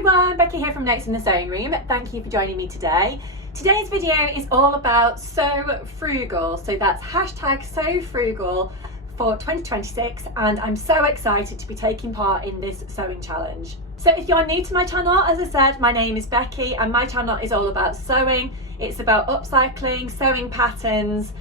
everyone, Becky here from Notes in the Sewing Room. Thank you for joining me today. Today's video is all about Sew Frugal, so that's hashtag Sew Frugal for 2026, and I'm so excited to be taking part in this sewing challenge. So if you're new to my channel, as I said, my name is Becky and my channel is all about sewing. It's about upcycling, sewing patterns,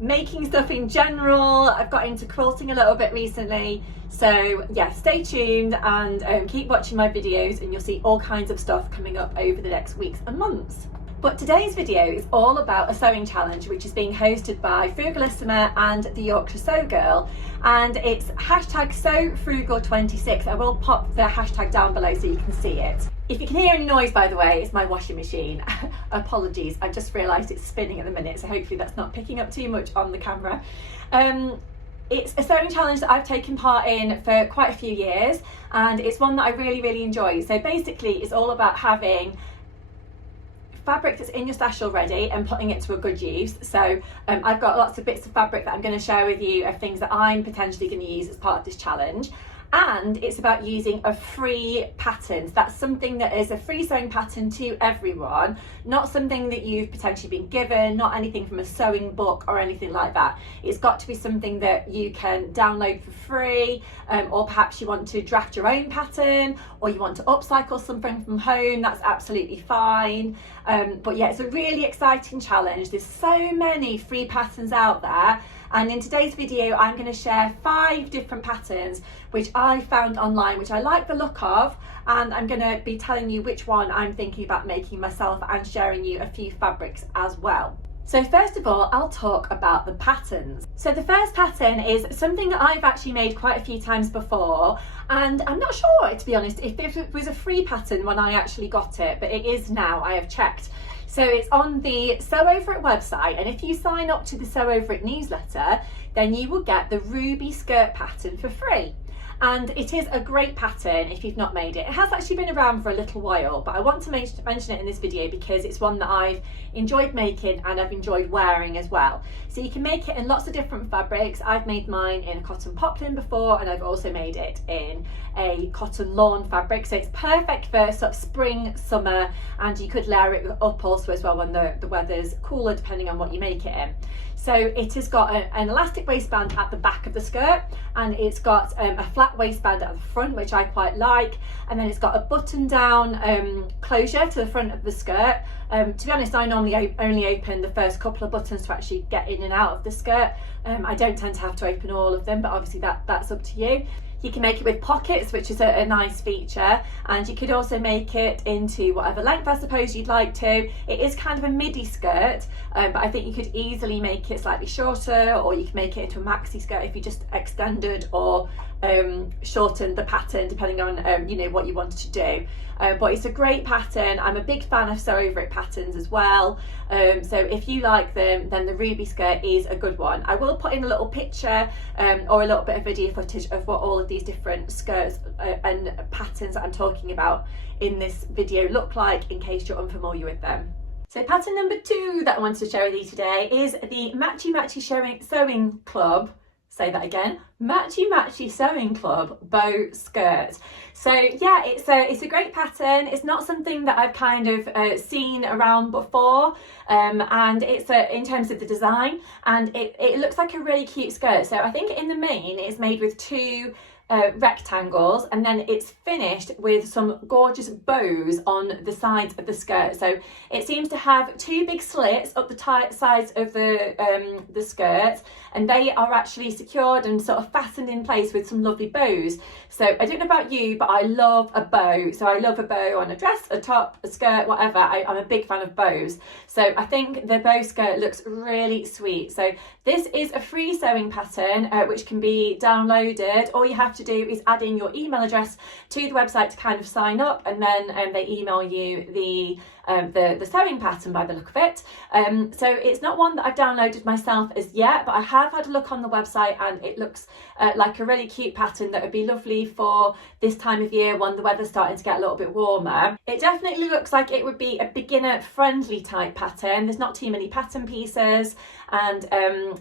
making stuff in general. I've got into quilting a little bit recently, so yeah, stay tuned and keep watching my videos and you'll see all kinds of stuff coming up over the next weeks and months. But today's video is all about a sewing challenge which is being hosted by Frugalissima and the Yorkshire Sew Girl, and it's hashtag Sew Frugal 26. I will pop the hashtag down below so you can see it. If you can hear any noise, by the way, it's my washing machine. Apologies, I just realised it's spinning at the minute, so hopefully that's not picking up too much on the camera. It's a sewing challenge that I've taken part in for quite a few years, and it's one that I really enjoy. So basically it's all about having fabric that's in your stash already and putting it to a good use. So I've got lots of bits of fabric that I'm going to share with you of things that I'm potentially going to use as part of this challenge. And it's about using a free pattern. That's something that is a free sewing pattern to everyone, not something that you've potentially been given, not anything from a sewing book or anything like that. It's got to be something that you can download for free, or perhaps you want to draft your own pattern, or you want to upcycle something from home. That's absolutely fine. But yeah, it's a really exciting challenge. There's so many free patterns out there. And in today's video, I'm going to share 5 different patterns which I found online, which I like the look of, and I'm going to be telling you which one I'm thinking about making myself and sharing you a few fabrics as well. So first of all, I'll talk about the patterns. So the first pattern is something that I've actually made quite a few times before, and I'm not sure, to be honest, if it was a free pattern when I actually got it, but it is now, I have checked. So it's on the Sew Over It website, and if you sign up to the Sew Over It newsletter, then you will get the ruby skirt pattern for free. And it is a great pattern if you've not made it. It has actually been around for a little while, but I want to mention it in this video because it's one that I've enjoyed making and I've enjoyed wearing as well. So you can make it in lots of different fabrics. I've made mine in a cotton poplin before, and I've also made it in a cotton lawn fabric. So it's perfect for sort of spring, summer, and you could layer it up also as well when the weather's cooler, depending on what you make it in. So it has got an elastic waistband at the back of the skirt, and it's got a flat waistband at the front, which I quite like, and then it's got a button down closure to the front of the skirt. To be honest, I normally only open the first couple of buttons to actually get in and out of the skirt. I don't tend to have to open all of them, but obviously that's up to you. You can make it with pockets, which is a nice feature, and you could also make it into whatever length I suppose you'd like to. It is kind of a midi skirt, but I think you could easily make it slightly shorter, or you can make it into a maxi skirt if you just extended or shortened the pattern, depending on you know, what you wanted to do. But it's a great pattern. I'm a big fan of Sew Over It patterns as well. So if you like them, then the ruby skirt is a good one. I will put in a little picture or a little bit of video footage of what all of these different skirts and patterns that I'm talking about in this video look like, in case you're unfamiliar with them. So pattern number 2 that I wanted to share with you today is the Matchy Matchy Sewing Club. Say that again, Matchy Matchy Sewing Club bow skirt. So yeah, it's a great pattern. It's not something that I've kind of seen around before, and it's in terms of the design, and it looks like a really cute skirt. So I think in the main it's made with 2 rectangles, and then it's finished with some gorgeous bows on the sides of the skirt. So it seems to have 2 big slits up the sides of the skirt, and they are actually secured and sort of fastened in place with some lovely bows. So I don't know about you, but I love a bow. So I love a bow on a dress, a top, a skirt, whatever. I'm a big fan of bows. So I think the bow skirt looks really sweet. So this is a free sewing pattern which can be downloaded. All you have to do is add in your email address to the website to kind of sign up, and then they email you the sewing pattern by the look of it. So it's not one that I've downloaded myself as yet, but I have had a look on the website, and it looks like a really cute pattern that would be lovely for this time of year when the weather's starting to get a little bit warmer. It definitely looks like it would be a beginner friendly type pattern. There's not too many pattern pieces, and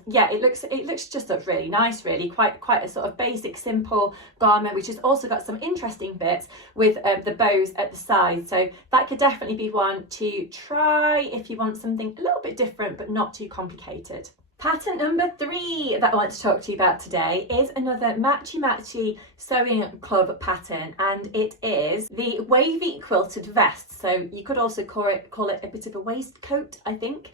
yeah, it looks just really nice, really quite a sort of basic, simple frugal garment, which has also got some interesting bits with the bows at the side. So that could definitely be one to try if you want something a little bit different but not too complicated. Pattern number 3 that I want to talk to you about today is another matchy sewing club pattern, and it is the Wavy quilted vest. So you could also call it a bit of a waistcoat, I think.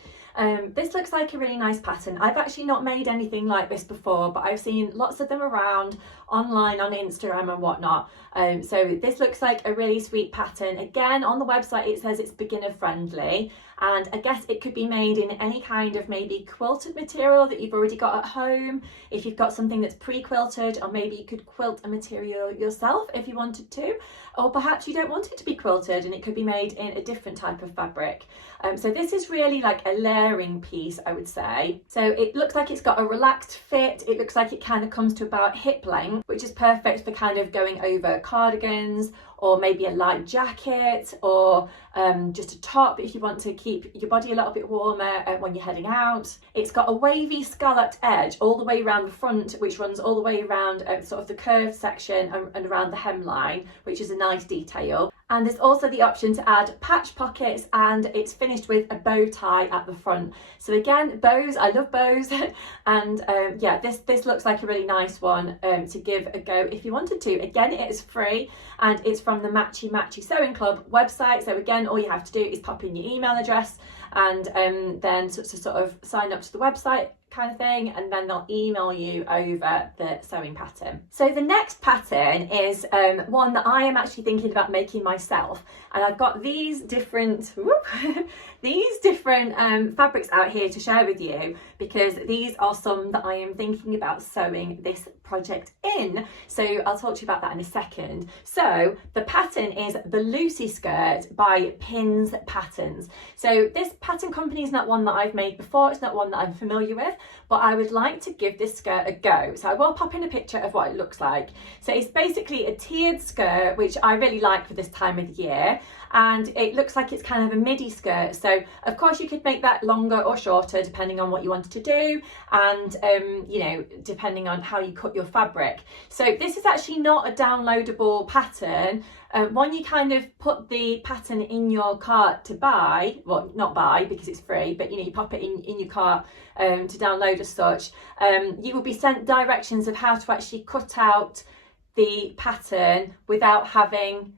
This looks like a really nice pattern. I've actually not made anything like this before, but I've seen lots of them around online on Instagram and whatnot. So this looks like a really sweet pattern. Again, on the website it says it's beginner friendly, and I guess it could be made in any kind of maybe quilted material that you've already got at home. If you've got something that's pre-quilted, or maybe you could quilt a material yourself if you wanted to, or perhaps you don't want it to be quilted and it could be made in a different type of fabric. So this is really like a layering piece, I would say. So it looks like it's got a relaxed fit. It looks like it kind of comes to about hip length, which is perfect for kind of going over cardigans, or maybe a light jacket, or just a top if you want to keep your body a little bit warmer when you're heading out. It's got a wavy scalloped edge all the way around the front, which runs all the way around sort of the curved section and around the hemline, which is a nice detail. And there's also the option to add patch pockets, and it's finished with a bow tie at the front. So again, bows, I love bows. And yeah, this looks like a really nice one to give a go if you wanted to. Again, it is free and it's from the Matchy Sewing Club website. So again, all you have to do is pop in your email address and then sort of sign up to the website kind of thing, and then they'll email you over the sewing pattern. So the next pattern is one that I am actually thinking about making myself, and I've got these different fabrics out here to share with you, because these are some that I am thinking about sewing this project in. So I'll talk to you about that in a second. So the pattern is the Lucy skirt by Pins Patterns. So this pattern company is not one that I've made before, it's not one that I'm familiar with, but I would like to give this skirt a go. So I will pop in a picture of what it looks like. So it's basically a tiered skirt, which I really like for this time of the year, and it looks like it's kind of a midi skirt. So of course you could make that longer or shorter depending on what you wanted to do, and you know, depending on how you cut your fabric. So this is actually not a downloadable pattern. When you kind of put the pattern in your cart to buy, well, not buy because it's free, but you know, you pop it in your cart to download as such, you will be sent directions of how to actually cut out the pattern without having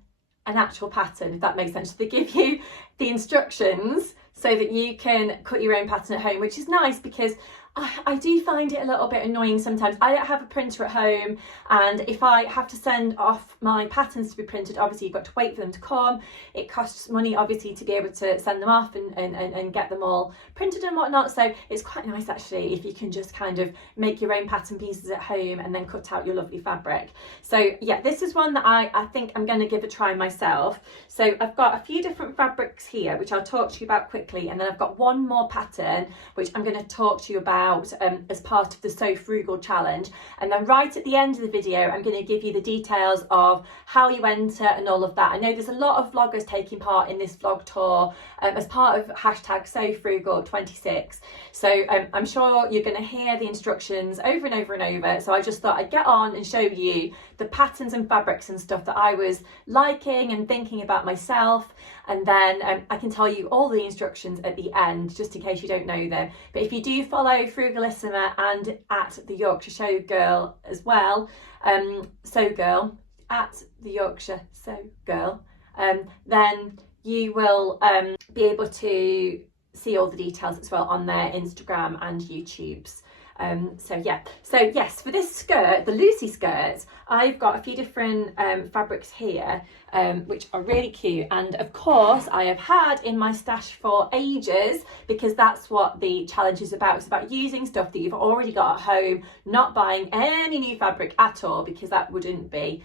an actual pattern, if that makes sense. They give you the instructions so that you can cut your own pattern at home, which is nice, because I do find it a little bit annoying sometimes. I don't have a printer at home, and if I have to send off my patterns to be printed, obviously you've got to wait for them to come. It costs money obviously to be able to send them off and get them all printed and whatnot. So it's quite nice actually if you can just kind of make your own pattern pieces at home and then cut out your lovely fabric. So yeah, this is one that I think I'm going to give a try myself. So I've got a few different fabrics here which I'll talk to you about quickly, and then I've got one more pattern which I'm going to talk to you about as part of the Sew Frugal challenge, and then right at the end of the video I'm going to give you the details of how you enter and all of that. I know there's a lot of vloggers taking part in this vlog tour as part of hashtag Sew Frugal 26, so I'm sure you're going to hear the instructions over and over and over. So I just thought I'd get on and show you the patterns and fabrics and stuff that I was liking and thinking about myself, and then I can tell you all the instructions at the end just in case you don't know them. But if you do follow Frugalissima and at the Yorkshire Sew Girl as well, Sew Girl, at the Yorkshire Sew Girl, then you will be able to see all the details as well on their Instagram and YouTube's. So yeah, so yes, for this skirt, the Lucy skirt, I've got a few different fabrics here which are really cute, and of course I have had in my stash for ages, because that's what the challenge is about. It's about using stuff that you've already got at home, not buying any new fabric at all, because that wouldn't be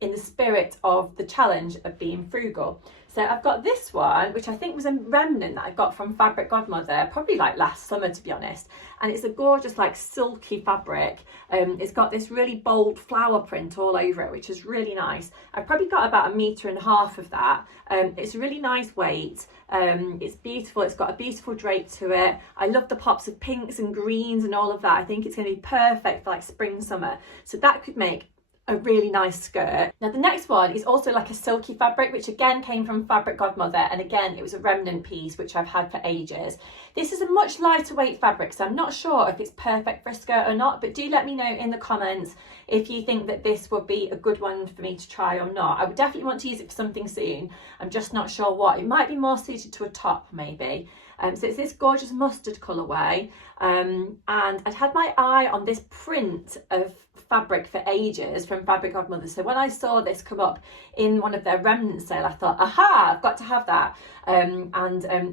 in the spirit of the challenge of being frugal. So I've got this one, which I think was a remnant that I got from Fabric Godmother, probably like last summer to be honest, and it's a gorgeous like silky fabric. It's got this really bold flower print all over it, which is really nice. I've probably got about 1.5 meters of that. It's a really nice weight. It's beautiful. It's got a beautiful drape to it. I love the pops of pinks and greens and all of that. I think it's going to be perfect for like spring, summer. So that could make a really nice skirt. Now the next one is also like a silky fabric, which again came from Fabric Godmother, and again it was a remnant piece which I've had for ages. This is a much lighter weight fabric, so I'm not sure if it's perfect for a skirt or not, but do let me know in the comments if you think that this would be a good one for me to try or not. I would definitely want to use it for something soon. I'm just not sure what. It might be more suited to a top maybe. So it's this gorgeous mustard colourway, and I'd had my eye on this print of fabric for ages from Fabric Godmother. So when I saw this come up in one of their remnant sale, I thought, aha, I've got to have that, and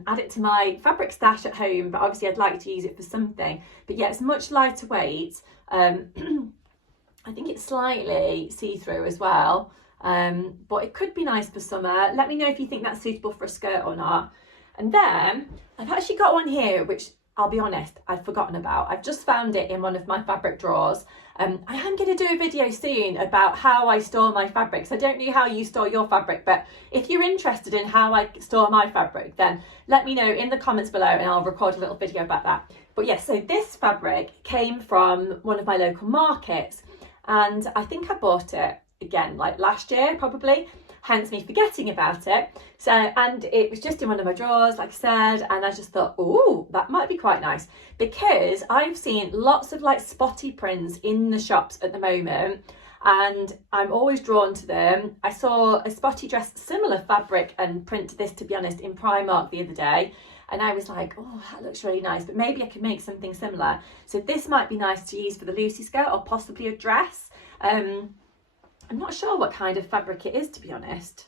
add it to my fabric stash at home. But obviously I'd like to use it for something. But yeah, it's much lighter weight. I think it's slightly see-through as well, but it could be nice for summer. Let me know if you think that's suitable for a skirt or not. And then I've actually got one here, which I'll be honest, I'd forgotten about. I've just found it in one of my fabric drawers. I am going to do a video soon about how I store my fabrics. I don't know how you store your fabric, but if you're interested in how I store my fabric, then let me know in the comments below and I'll record a little video about that. But yes, so this fabric came from one of my local markets, and I think I bought it again like last year probably, hence me forgetting about it. So, and it was just in one of my drawers, like I said, and I just thought, oh, that might be quite nice, because I've seen lots of like spotty prints in the shops at the moment, and I'm always drawn to them. I saw a spotty dress, similar fabric and print to this, to be honest, in Primark the other day, and I was like, oh, that looks really nice, but maybe I could make something similar. So this might be nice to use for the Lucy skirt or possibly a dress. I'm not sure what kind of fabric it is, to be honest.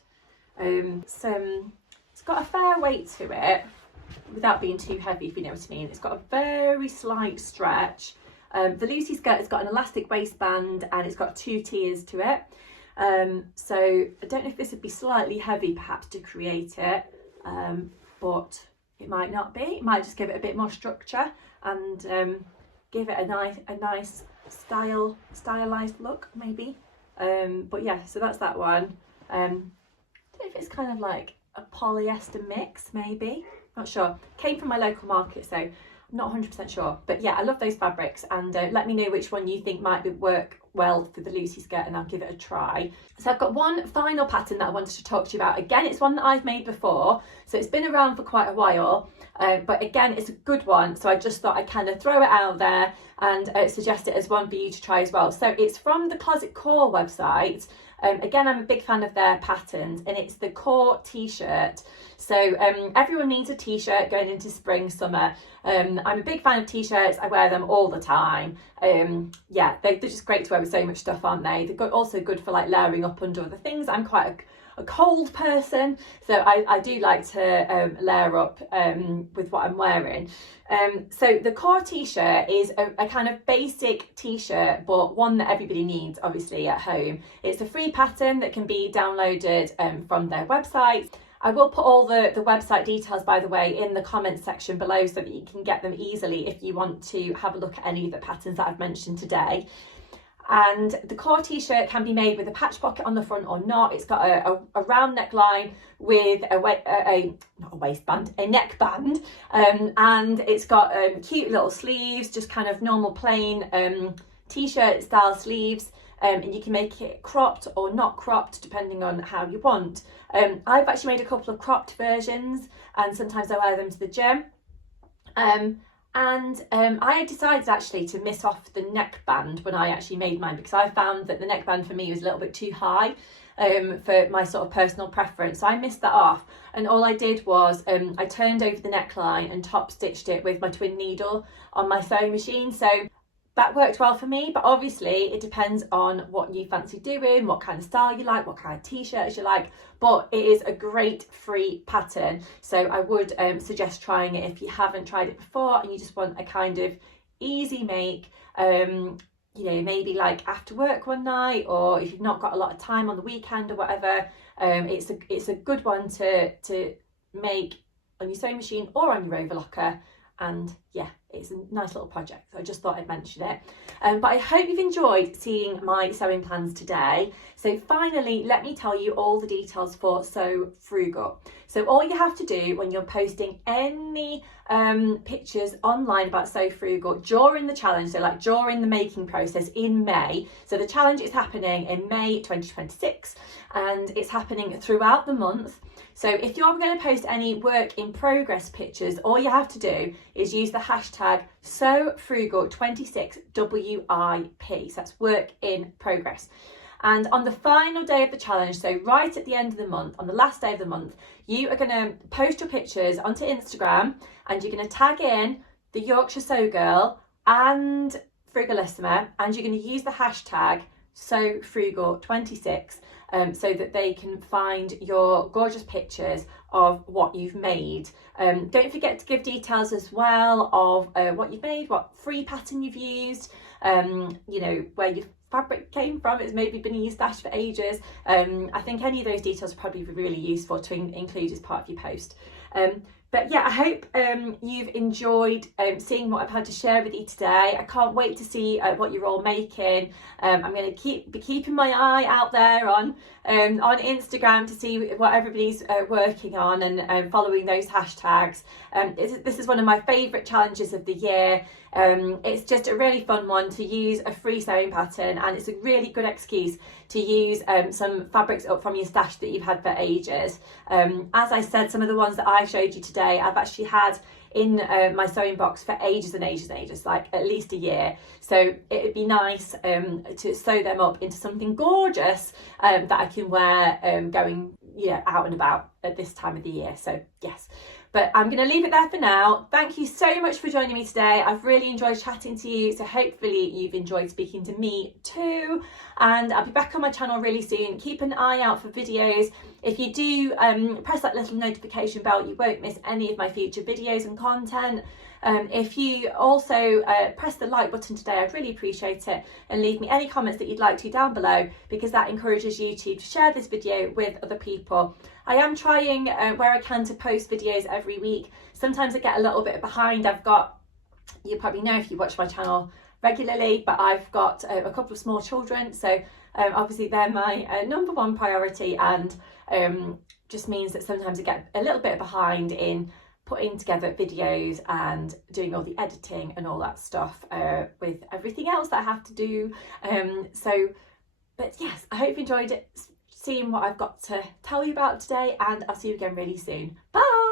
It's got a fair weight to it without being too heavy, if you know what I mean. It's got a very slight stretch. The Lucy skirt has got an elastic waistband and it's got 2 tiers to it. So I don't know if this would be slightly heavy perhaps to create it, but it might not be. It might just give it a bit more structure and give it a nice stylized look maybe. But yeah, so that's that one. I don't know if it's kind of like a polyester mix maybe, not sure. Came from my local market, so I'm not 100% sure, but yeah, I love those fabrics, and let me know which one you think might work well for the Lucy skirt and I'll give it a try. So I've got one final pattern that I wanted to talk to you about. Again, it's one that I've made before, so it's been around for quite a while, but again, it's a good one, so I just thought I'd kind of throw it out there and suggest it as one for you to try as well. So it's from the Closet Core website. Again, I'm a big fan of their patterns, and it's the Core t-shirt. So everyone needs a t-shirt going into spring, summer. I'm a big fan of t-shirts. I wear them all the time. Yeah, they're just great to wear with so much stuff, aren't they? They're also good for like layering up under other things. I'm quite a cold person, so I do like to layer up with what I'm wearing. So the Core t-shirt is a kind of basic t-shirt, but one that everybody needs obviously at home. It's a free pattern that can be downloaded from their website. I will put all the website details, by the way, in the comments section below so that you can get them easily if you want to have a look at any of the patterns that I've mentioned today. And the Core t-shirt can be made with a patch pocket on the front or not. It's got a round neckline with not a waistband, a neckband, and it's got cute little sleeves, just kind of normal plain t-shirt style sleeves, and you can make it cropped or not cropped depending on how you want. I've actually made a couple of cropped versions, and sometimes I wear them to the gym. I decided actually to miss off the neckband when I actually made mine, because I found that the neckband for me was a little bit too high for my sort of personal preference. So I missed that off, and all I did was I turned over the neckline and top stitched it with my twin needle on my sewing machine. So that worked well for me, but obviously it depends on what you fancy doing, what kind of style you like, what kind of t-shirts you like, but it is a great free pattern. So I would suggest trying it if you haven't tried it before and you just want a kind of easy make, you know, maybe like after work one night, or if you've not got a lot of time on the weekend or whatever. It's a good one to make on your sewing machine or on your overlocker. And yeah, it's a nice little project, so I just thought I'd mention it. But I hope you've enjoyed seeing my sewing plans today. So finally, let me tell you all the details for Sew Frugal. So all you have to do when you're posting any pictures online about Sew Frugal during the challenge, so like during the making process in May. So the challenge is happening in May 2026 and it's happening throughout the month. So if you're going to post any work in progress pictures, all you have to do is use the hashtag SewFrugal26WIP. So that's work in progress. And on the final day of the challenge, so right at the end of the month, on the last day of the month, you are going to post your pictures onto Instagram and you're going to tag in the Yorkshire Sew Girl and Frugalissima, and you're going to use the hashtag SewFrugal26 so that they can find your gorgeous pictures of what you've made. Don't forget to give details as well of what you've made, what free pattern you've used, you know, where your fabric came from. It's maybe been in your stash for ages. I think any of those details will probably be really useful to include as part of your post. But yeah, I hope you've enjoyed seeing what I've had to share with you today. I can't wait to see what you're all making. I'm going to be keeping my eye out there on Instagram to see what everybody's working on and following those hashtags. This is one of my favourite challenges of the year. It's just a really fun one to use a free sewing pattern, and it's a really good excuse to use some fabrics up from your stash that you've had for ages. As I said, some of the ones that I showed you today I've actually had in my sewing box for ages and ages and ages, like at least a year. So it would be nice to sew them up into something gorgeous that I can wear going out and about at this time of the year. So yes. But I'm going to leave it there for now. Thank you so much for joining me today. I've really enjoyed chatting to you, so hopefully you've enjoyed speaking to me too. And I'll be back on my channel really soon. Keep an eye out for videos. If you do press that little notification bell, you won't miss any of my future videos and content. If you also press the like button today, I'd really appreciate it, and leave me any comments that you'd like to down below, because that encourages YouTube to share this video with other people. I am trying where I can to post videos every week. Sometimes I get a little bit behind. You probably know if you watch my channel regularly, but I've got a couple of small children, so obviously they're my number one priority, and just means that sometimes I get a little bit behind in putting together videos and doing all the editing and all that stuff with everything else that I have to do. But yes, I hope you enjoyed it, seeing what I've got to tell you about today, and I'll see you again really soon. Bye!